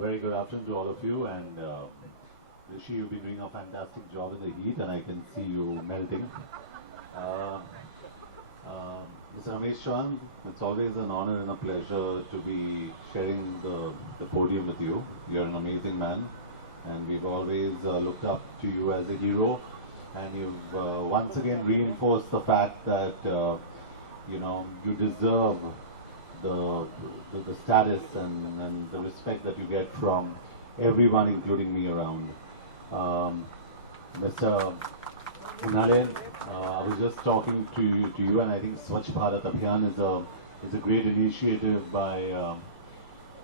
Very good afternoon to all of you, and Rishi, you've been doing a fantastic job in the heat, and I can see you melting. Mr. Ramesh Chauhan, it's always an honor and a pleasure to be sharing the podium with you. You're an amazing man, and we've always looked up to you as a hero, and you've once again reinforced the fact that you deserve the status and the respect that you get from everyone, including me around. Mr. Unale, I was just talking to you, and I think Swachh Bharat Abhiyan is a great initiative by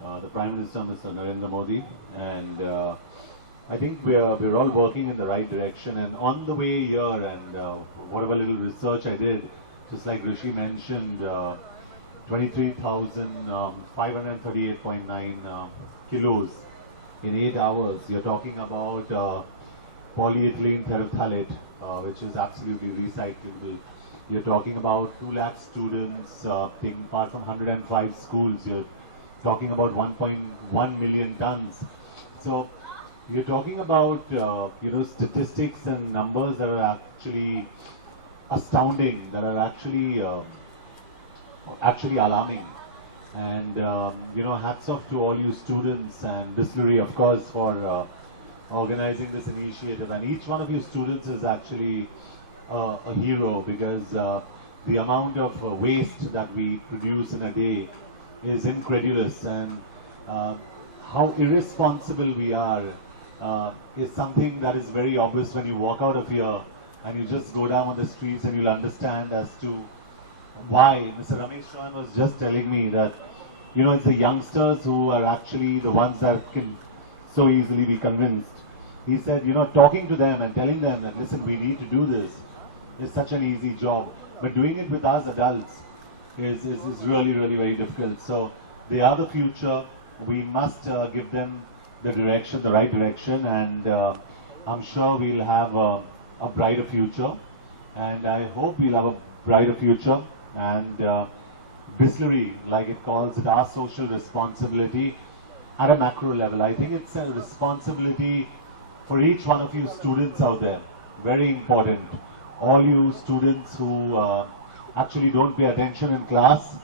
the Prime Minister, Mr. Narendra Modi, and I think we're all working in the right direction. And on the way here, and whatever little research I did, just like Rishi mentioned, 23,538.9 kilos in 8 hours. You're talking about polyethylene terephthalate, which is absolutely recyclable. You're talking about 2 lakh students taking part from 105 schools. You're talking about 1.1 million tons. So you're talking about statistics and numbers that are actually astounding, that are actually alarming. And hats off to all you students and distillery, of course, for organizing this initiative. And each one of you students is actually a hero, because the amount of waste that we produce in a day is incredulous, and how irresponsible we are is something that is very obvious when you walk out of here and you just go down on the streets, and you'll understand as to why. Mr. Ramesh Chauhan was just telling me that, it's the youngsters who are actually the ones that can so easily be convinced. He said, talking to them and telling them that, listen, we need to do this is such an easy job. But doing it with us adults is really, really very difficult. So they are the future. We must give them the direction, the right direction, and I'm sure we'll have a brighter future. And I hope we'll have a brighter future. And Distillery, like it calls it, our social responsibility at a macro level. I think it's a responsibility for each one of you students out there. Very important. All you students who actually don't pay attention in class,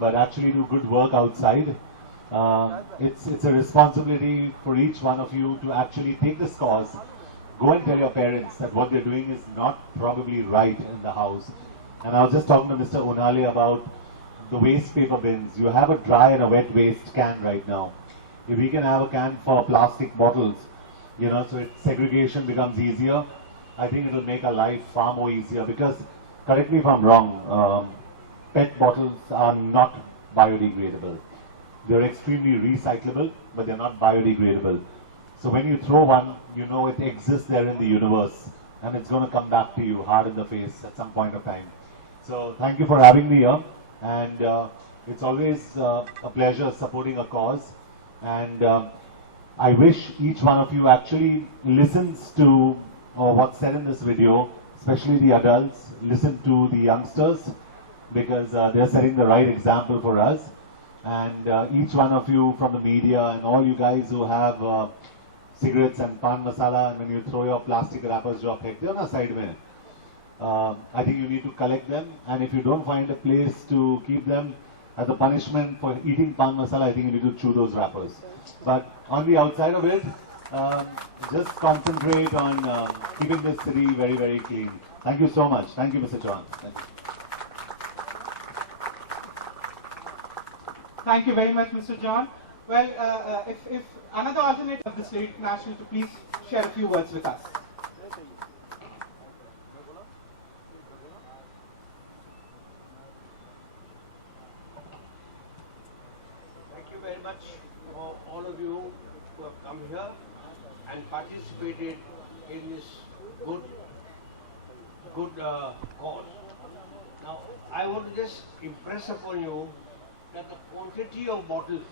but actually do good work outside. It's a responsibility for each one of you to actually take this cause. Go and tell your parents that what they're doing is not probably right in the house. And I was just talking to Mr. Unale about the waste paper bins. You have a dry and a wet waste can right now. If we can have a can for plastic bottles, so segregation becomes easier, I think it'll make our life far more easier. Because, correct me if I'm wrong, PET bottles are not biodegradable. They're extremely recyclable, but they're not biodegradable. So when you throw one, it exists there in the universe, and it's going to come back to you hard in the face at some point of time. So thank you for having me here, and it's always a pleasure supporting a cause, and I wish each one of you actually listens to what's said in this video, especially the adults. Listen to the youngsters, because they're setting the right example for us. And each one of you from the media and all you guys who have cigarettes and pan masala, and when you throw your plastic wrappers jo aap fenkte ho na side mein, I think you need to collect them, and if you don't find a place to keep them as a punishment for eating pan masala, I think you need to chew those wrappers. But on the outside of it, just concentrate on keeping this city very, very clean. Thank you so much. Thank you, Mr. Chauhan. Thank you. Thank you very much, Mr. John. Well, if another alternate of the state national to please share a few words with us. Thank you very much for all of you who have come here and participated in this good cause. Now, I want to just impress upon you that the quantity of bottles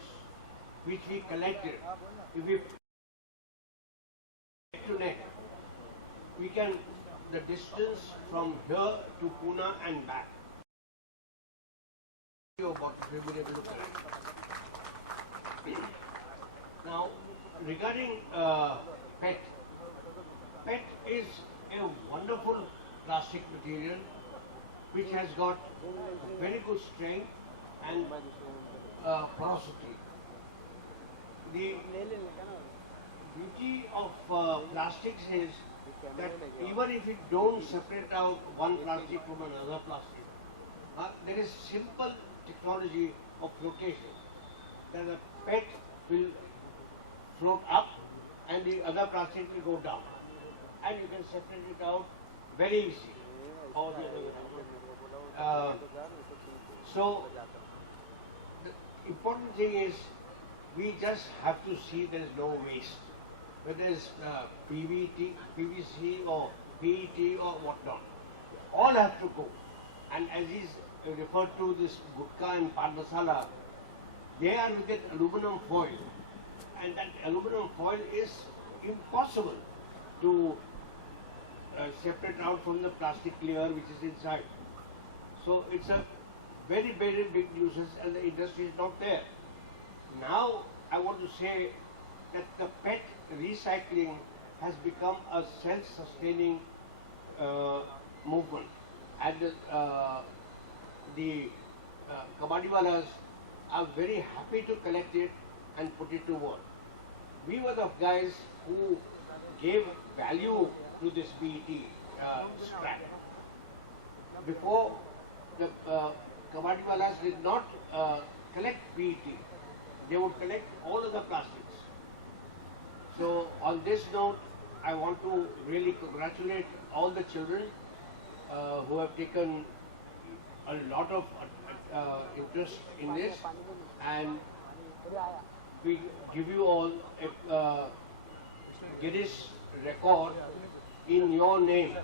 which we collected, if we neck to neck, we can, the distance from here to Pune and back, of bottles we will be able to collect. Now, regarding PET is a wonderful plastic material which has got very good strength and porosity. The beauty of plastics is that even if you don't separate out one plastic from another plastic, there is simple technology of flotation, that the PET will float up and the other plastic will go down, and you can separate it out very easily. Or the other way around. So the important thing is we just have to see there is no waste, whether it's PVC or PET or whatnot. All have to go. And as is referred to this gutka and pan masala, they are with that aluminum foil, and that aluminum foil is impossible to separate out from the plastic layer which is inside. So it's a very, very big nuisance, and the industry is not there. Now I want to say that the PET recycling has become a self-sustaining movement, and the kabadiwalas are very happy to collect it and put it to work. We were the guys who gave value to this PET scrap. Before, the kabadiwalas did not collect PET. They would collect all of the plastics. So on this note, I want to really congratulate all the children who have taken a lot of interest in this, and we give you all a Guinness record in your name.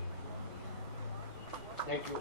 Thank you.